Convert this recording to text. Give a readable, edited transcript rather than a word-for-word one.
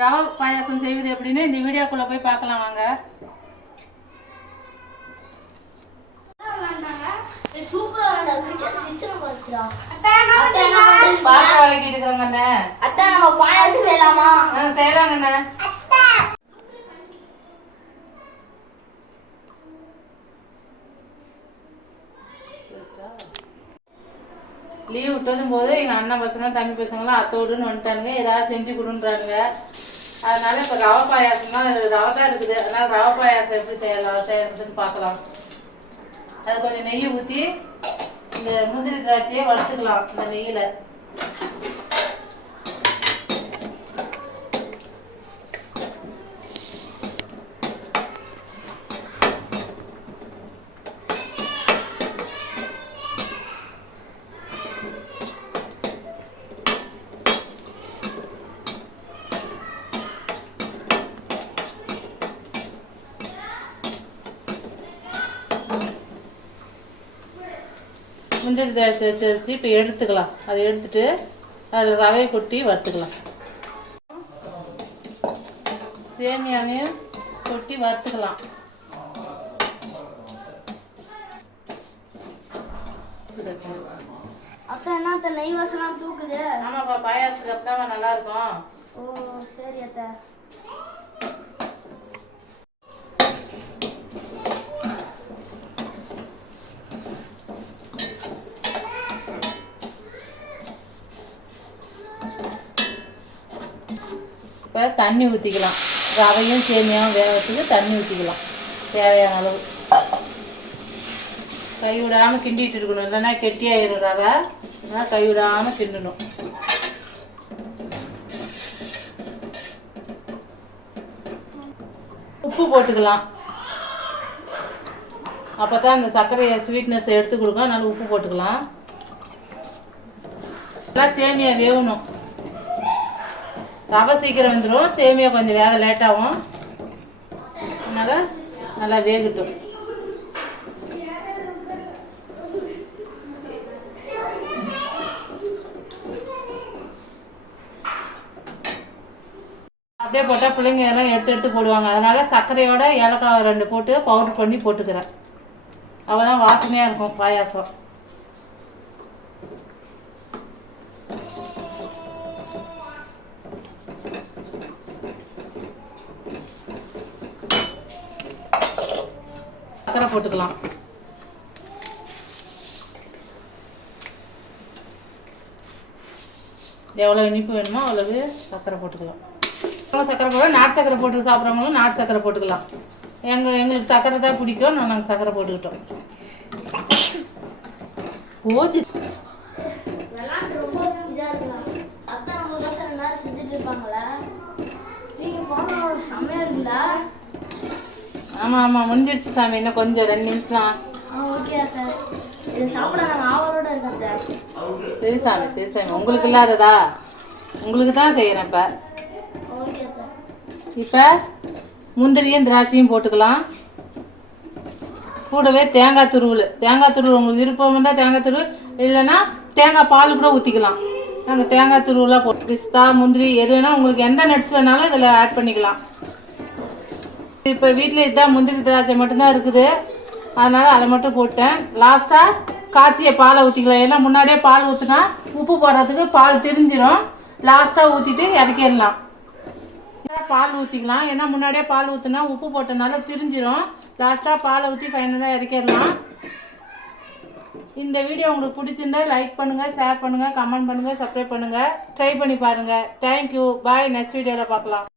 ரவை பாயாசம் செய்வது எப்படின்னு இந்த வீடியோக்குள்ளே போய் பார்க்கலாம் வாங்க. லீவ் விட்டதும் போது எங்கள் அண்ணன் பசங்க தம்பி பசங்களாம் அத்தோடுன்னு வந்துட்டானுங்க, ஏதாவது செஞ்சு கொடுன்றானுங்க. அதனால இப்போ ரவை பாயாசம் தான், ரவை தான் இருக்குது. அதனால் ரவை பாயாசம் எப்படி செய்யறதுன்னு பார்க்கலாம். அது கொஞ்சம் நெய் ஊற்றி இந்த முந்திரி திராட்சையை வறுத்துக்கலாம் இந்த நெய்யில். முந்திரி திராட்சை வச்சு இப்போ எடுத்துக்கலாம். அதை எடுத்துட்டு அதில் ரவையை கொட்டி வறுத்துக்கலாம். சேமியாவையும் கொட்டி வறுத்துக்கலாம். அக்கா என்ன நெய் வாசனை தூக்குது? ஆமாப்பா, பாயாசத்துக்கு அப்பதான் நல்லா இருக்கும். ஓ சரி அக்கா. இப்போ தண்ணி ஊற்றிக்கலாம். ரவையும் சேமியாவும் வேகத்துக்கு தண்ணி ஊற்றிக்கலாம் தேவையான அளவு. கைவிடாமல் கிண்டிகிட்டு இருக்கணும், இல்லைன்னா கெட்டியாயிரும் ரவை. அதனால் கைவிடாமல் கிண்டணும். உப்பு போட்டுக்கலாம். அப்போ தான் அந்த சர்க்கரையை ஸ்வீட்னஸ் எடுத்து கொடுக்கும். அதனால உப்பு போட்டுக்கலாம். நல்லா சேமியா வேகணும். ரவை சீக்கிரம் வந்துடும், சேமியா கொஞ்சம் வேக லேட்டாகும். அதனால் நல்லா வேகட்டும். அப்படியே போட்டால் பிள்ளைங்க எல்லாம் எடுத்து போடுவாங்க. அதனால் சர்க்கரையோட ஏலக்காய் 2 போட்டு பவுடர் பண்ணி போட்டுக்கிறேன். அவள் தான் வாசனையாக இருக்கும் பாயாசம். சர்க்கரை போட்டுக்கலாம். எவ்வளோ இனிப்பு வேணுமோ அவ்வளவு சர்க்கரை போட்டுக்கலாம். சர்க்கரை போட நாட்டு சர்க்கரை போட்டு சாப்பிட்றவங்களும் நாட்டு சர்க்கரை போட்டுக்கலாம். எங்களுக்கு சர்க்கரை தான் பிடிக்கும், நாங்கள் சர்க்கரை போட்டுக்கிட்டோம். போச்சு ஆமாம் ஆமாம், முடிஞ்சிடுச்சு சாமி. இன்னும் கொஞ்சம் 2 நிமிஷம். சரி சாமி, சரி சாமி. உங்களுக்கு இல்லாததா? உங்களுக்கு தான் செய்யறேன். இப்போ முந்திரியும் திராட்சையும் போட்டுக்கலாம். கூடவே தேங்காய் துருவல் உங்களுக்கு விருப்பம் இருந்தால் தேங்காய் துருவல், இல்லைன்னா தேங்காய் பால் கூட ஊற்றிக்கலாம். நாங்கள் தேங்காய் துருவலாக போட்டு பிஸ்தா முந்திரி எது வேணால் உங்களுக்கு எந்த நட்ஸ் வேணாலும் இதில் ஆட் பண்ணிக்கலாம். இப்போ வீட்டில் இதுதான் முந்திரி திராட்சை மட்டும்தான் இருக்குது. அதனால் அதை மட்டும் போட்டேன். லாஸ்ட்டாக காய்ச்சிய பாலை ஊற்றிக்கலாம். ஏன்னா முன்னாடியே பால் ஊற்றினா உப்பு போடுறதுக்கு பால் திரிஞ்சிடும். லாஸ்ட்டாக ஊற்றிட்டு இறக்கிடலாம். பால் ஊற்றிக்கலாம். ஏன்னா முன்னாடியே பால் ஊற்றினா உப்பு போட்டனால திரிஞ்சிடும். லாஸ்ட்டாக பாலை ஊற்றி ஃபைனலாக இறக்கிடலாம். இந்த வீடியோ உங்களுக்கு பிடிச்சிருந்தா லைக் பண்ணுங்கள், ஷேர் பண்ணுங்கள், கமெண்ட் பண்ணுங்கள், சப்ஸ்கிரைப் பண்ணுங்கள். ட்ரை பண்ணி பாருங்கள். தேங்க்யூ. பாய். நெக்ஸ்ட் வீடியோவில் பார்க்கலாம்.